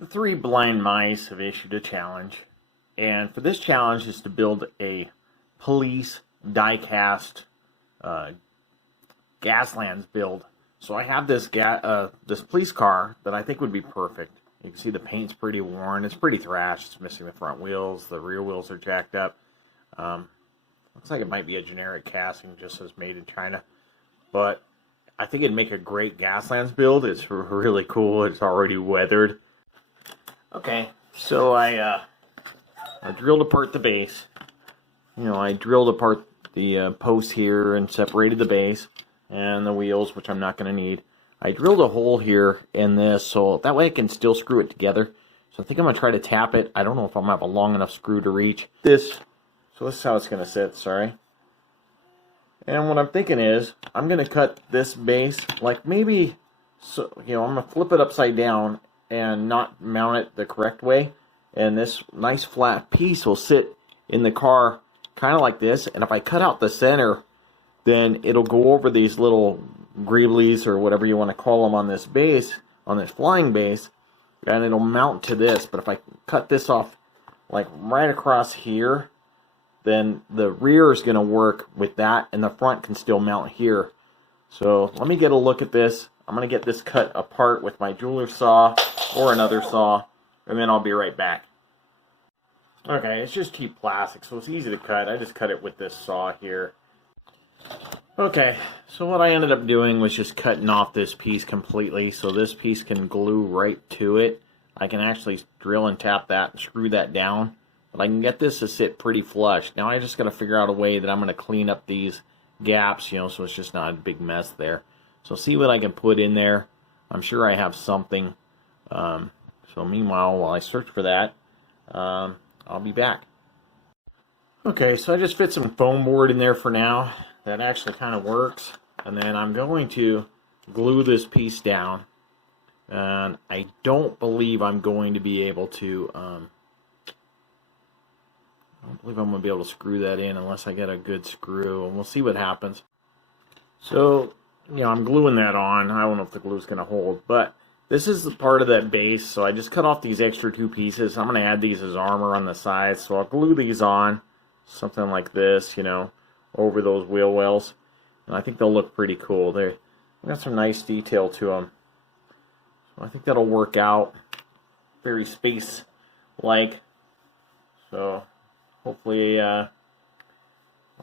The three blind mice have issued a challenge, and for this challenge is to build a police diecast Gaslands build. So I have this this police car that I think would be perfect. You can see the paint's pretty worn. It's pretty thrashed. It's missing the front wheels. The rear wheels are jacked up. Looks like it might be a generic casting, just says made in China. But I think it'd make a great Gaslands build. It's really cool. It's already weathered. Okay, so I drilled apart the base. You know, I drilled apart the post here and separated the base and the wheels, which I'm not going to need. I drilled a hole here in this, so that way I can still screw it together. So I think I'm going to try to tap it. I don't know if I'm going to have a long enough screw to reach this. So this is how it's going to sit, sorry. And what I'm thinking is, I'm going to cut this base, like maybe, so you know, I'm going to flip it upside down and not mount it the correct way. And this nice flat piece will sit in the car kind of like this. And if I cut out the center, then it'll go over these little greeblies or whatever you want to call them on this base, on this flying base, and it'll mount to this. But if I cut this off like right across here, then the rear is going to work with that and the front can still mount here. So let me get a look at this. I'm going to get this cut apart with my jeweler's saw or another saw, and then I'll be right back. Okay, it's just cheap plastic, so it's easy to cut. I just cut it with this saw here. Okay, so what I ended up doing was just cutting off this piece completely, so this piece can glue right to it. I can actually drill and tap that and screw that down, but I can get this to sit pretty flush. Now I just got to figure out a way that I'm going to clean up these gaps, you know, so it's just not a big mess there. So see what I can put in there. I'm sure I have something. So meanwhile, while I search for that, I'll be back. Okay, so I just fit some foam board in there for now. That actually kind of works. And then I'm going to glue this piece down. And I don't believe I'm going to be able to, I don't believe I'm going to be able to screw that in unless I get a good screw. And we'll see what happens. So, you know, I'm gluing that on. I don't know if the glue's going to hold, but this is the part of that base, so I just cut off these extra two pieces. I'm going to add these as armor on the sides, so I'll glue these on, something like this, you know, over those wheel wells. And I think they'll look pretty cool. They got some nice detail to them. So I think that'll work out. Very space-like. So hopefully I'll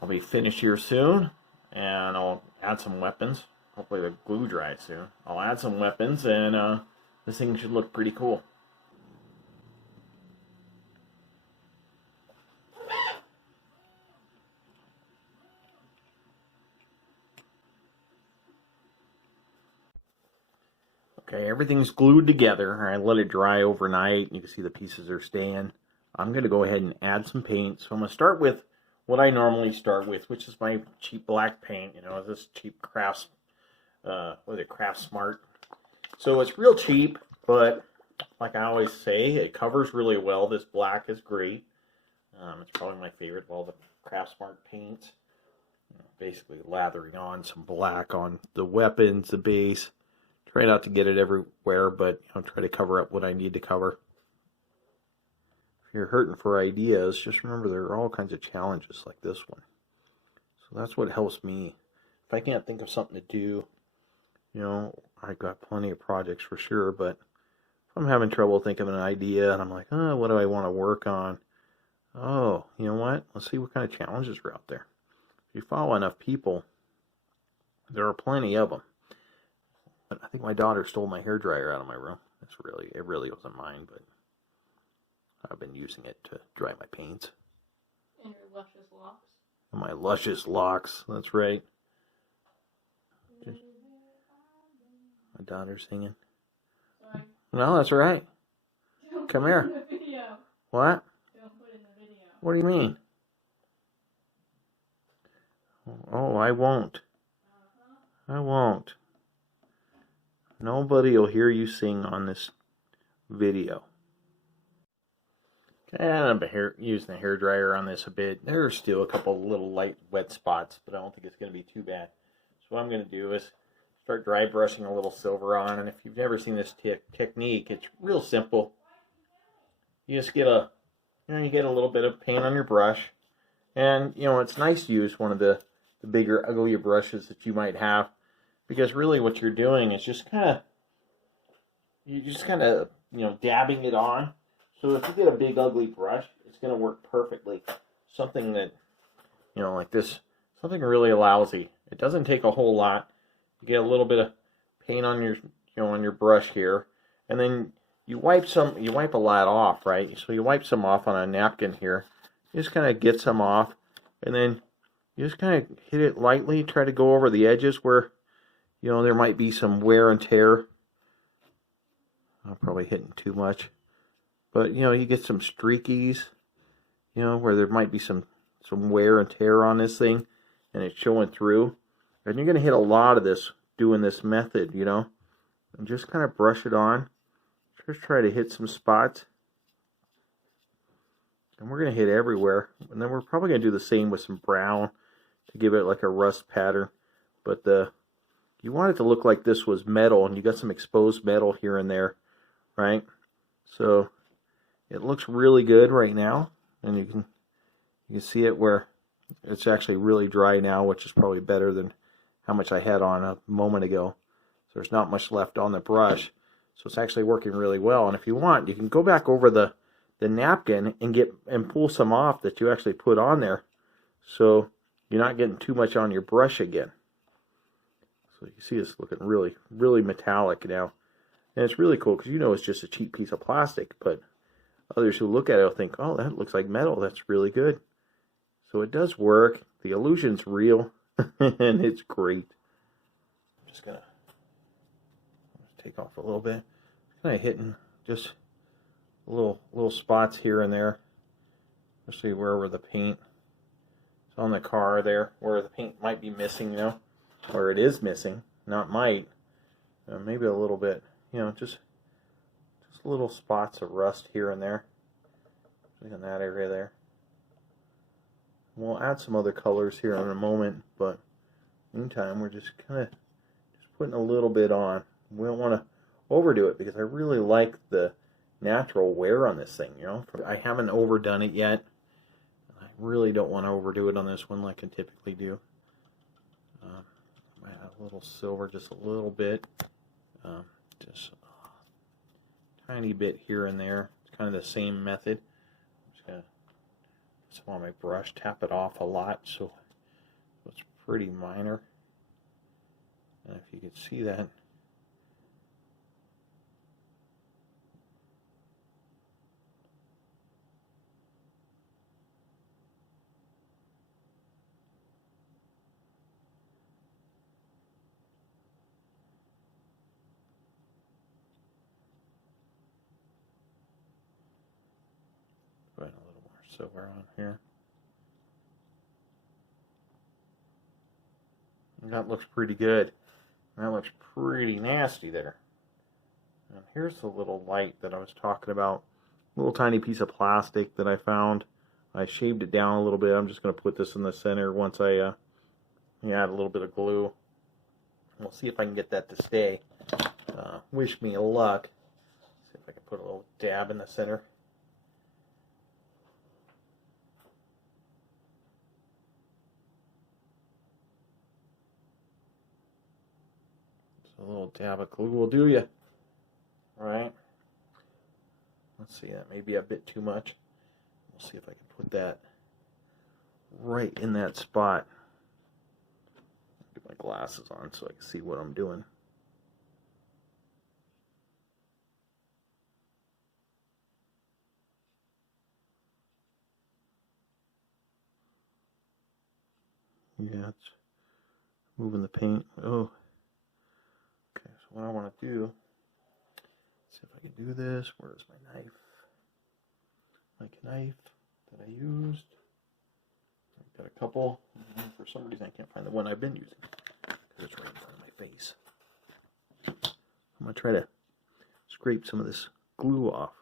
be finished here soon, and I'll add some weapons. Hopefully the glue dries soon. I'll add some weapons, and this thing should look pretty cool. Okay, everything's glued together. I let it dry overnight. You can see the pieces are staying. I'm going to go ahead and add some paint. So I'm going to start with what I normally start with, which is my cheap black paint. You know, this cheap Crafts. What is it, Craft Smart. So it's real cheap, but like I always say, it covers really well. This black is great. It's probably my favorite of all the Craft Smart paints. You know, basically lathering on some black on the weapons, the base. Try not to get it everywhere, but you know, try to cover up what I need to cover. If you're hurting for ideas, just remember there are all kinds of challenges like this one. So that's what helps me. If I can't think of something to do, you know, I got plenty of projects for sure, but if I'm having trouble thinking of an idea and I'm like, oh, what do I want to work on? Oh, you know what? Let's see what kind of challenges are out there. If you follow enough people, there are plenty of them. But I think my daughter stole my hairdryer out of my room. It really wasn't mine, but I've been using it to dry my paints. And your luscious locks. And my luscious locks, that's right. My daughter's singing. Sorry. No, that's all right. Don't Come put here. it in the video. What? Don't put it in the video. What do you mean? Oh, I won't. I won't. Nobody will hear you sing on this video. Okay, I'm using the hairdryer on this a bit. There's still a couple little light wet spots, but I don't think it's going to be too bad. So what I'm going to do is start dry brushing a little silver on, and if you've never seen this technique, it's real simple. you just get you get a little bit of paint on your brush, and it's nice to use one of the bigger, uglier brushes that you might have, because really what you're doing is just kind of dabbing it on. So if you get a big ugly brush, it's going to work perfectly. Something that like this, something really lousy. It doesn't take a whole lot. You get a little bit of paint on your on your brush here, and then you wipe a lot off, right? So you wipe some off on a napkin here. You just kind of get some off, and then you just kind of hit it lightly. Try to go over the edges where there might be some wear and tear. I'm probably hitting too much, but you get some streakies, where there might be some wear and tear on this thing, and it's showing through. And you're going to hit a lot of this doing this method, and just kind of brush it on. Just try to hit some spots, and we're going to hit everywhere. And then we're probably going to do the same with some brown to give it like a rust pattern. But you want it to look like this was metal, and you got some exposed metal here and there, right? So it looks really good right now, and you can see it where it's actually really dry now, which is probably better than how much I had on a moment ago. So there's not much left on the brush. So it's actually working really well. And if you want, you can go back over the napkin and pull some off that you actually put on there. So you're not getting too much on your brush again. So you can see it's looking really, really metallic now. And it's really cool because it's just a cheap piece of plastic. But others who look at it will think, oh, that looks like metal. That's really good. So it does work. The illusion's real. And it's great. I'm just going to take off a little bit. Kind of hitting just little spots here and there, especially where the paint is on the car there, where the paint might be missing, or it is missing, not might, maybe a little bit, just little spots of rust here and there, in that area there. We'll add some other colors here in a moment, but meantime we're just kind of putting a little bit on. We don't want to overdo it because I really like the natural wear on this thing, I haven't overdone it yet. I really don't want to overdo it on this one like I typically do. I might add a little silver, just a little bit, just a tiny bit here and there. It's kind of the same method. I'm just going to put some on my brush, tap it off a lot so it's pretty minor. And if you could see that, put a little more silver on here. And that looks pretty good. That looks pretty nasty there. And here's the little light that I was talking about. A little tiny piece of plastic that I found. I shaved it down a little bit. I'm just going to put this in the center once I add a little bit of glue. We'll see if I can get that to stay. Wish me luck. See if I can put a little dab in the center. A little dab of glue will do you. Alright. Let's see, that may be a bit too much. We'll see if I can put that right in that spot. Get my glasses on so I can see what I'm doing. Yeah, it's moving the paint. Oh. Okay, so what I want to do, see if I can do this. Where's my knife? My knife that I used. I've got a couple. For some reason I can't find the one I've been using because it's right in front of my face. I'm going to try to scrape some of this glue off.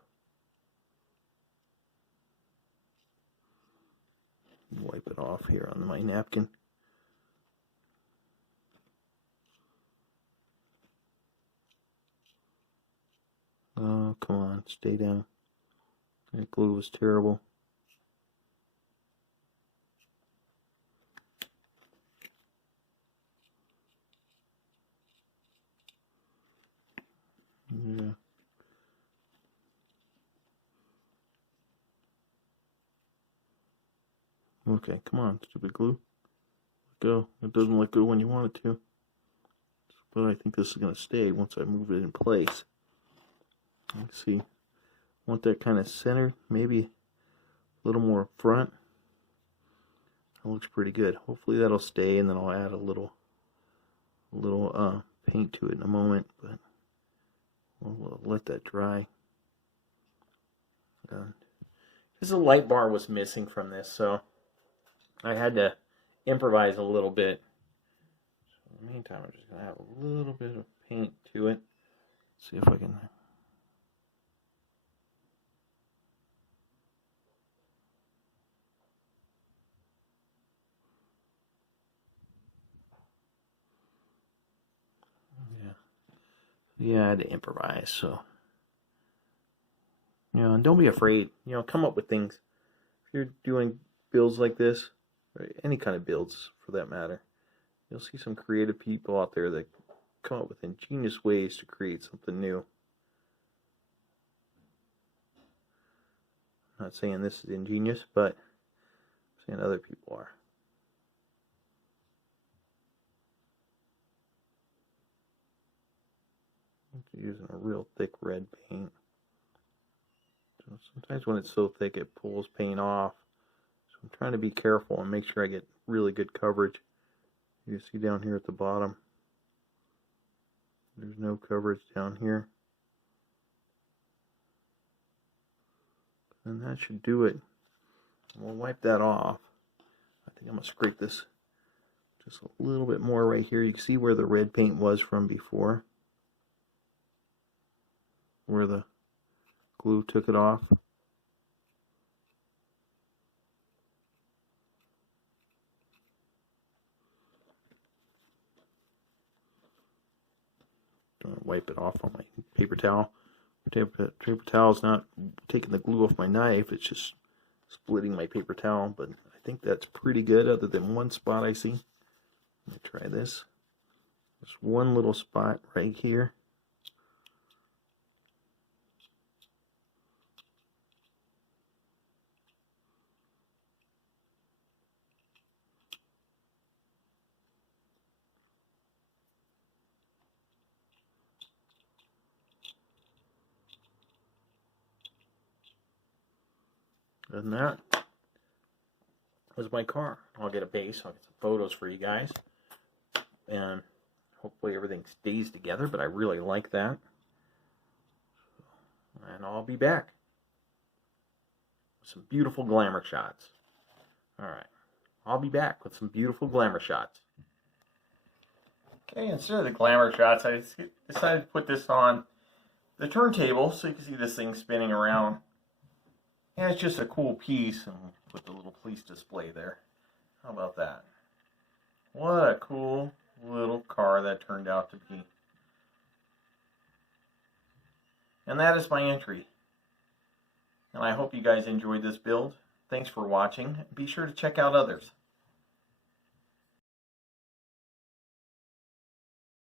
Wipe it off here on my napkin. Oh, come on, stay down. That glue was terrible. Yeah. Okay, come on, stupid glue. Let go. It doesn't let go when you want it to. But I think this is going to stay once I move it in place. Let's see. Want that kind of centered, maybe a little more front. That looks pretty good. Hopefully that'll stay, and then I'll add a little paint to it in a moment, but we'll let that dry. Because the light bar was missing from this, so I had to improvise a little bit. So in the meantime, I'm just going to add a little bit of paint to it. See if I can. Yeah, I had to improvise, so. And don't be afraid. Come up with things. If you're doing builds like this, or any kind of builds for that matter, you'll see some creative people out there that come up with ingenious ways to create something new. I'm not saying this is ingenious, but I'm saying other people are. Using a real thick red paint. So sometimes when it's so thick it pulls paint off. So I'm trying to be careful and make sure I get really good coverage. You see down here at the bottom, there's no coverage down here. And that should do it. We'll wipe that off. I think I'm going to scrape this just a little bit more right here. You can see where the red paint was from before, where the glue took it off. Wipe it off on my paper towel. Paper towel is not taking the glue off my knife, it's just splitting my paper towel, but I think that's pretty good other than one spot I see. Let me try this. There's one little spot right here. And that was my car. I'll get a base, I'll get some photos for you guys, and hopefully everything stays together, but I really like that. And I'll be back with some beautiful glamour shots. Alright, I'll be back with some beautiful glamour shots. Okay, instead of the glamour shots, I decided to put this on the turntable so you can see this thing spinning around. And it's just a cool piece, and put the little police display there. How about that? What a cool little car that turned out to be. And that is my entry. And I hope you guys enjoyed this build. Thanks for watching. Be sure to check out others.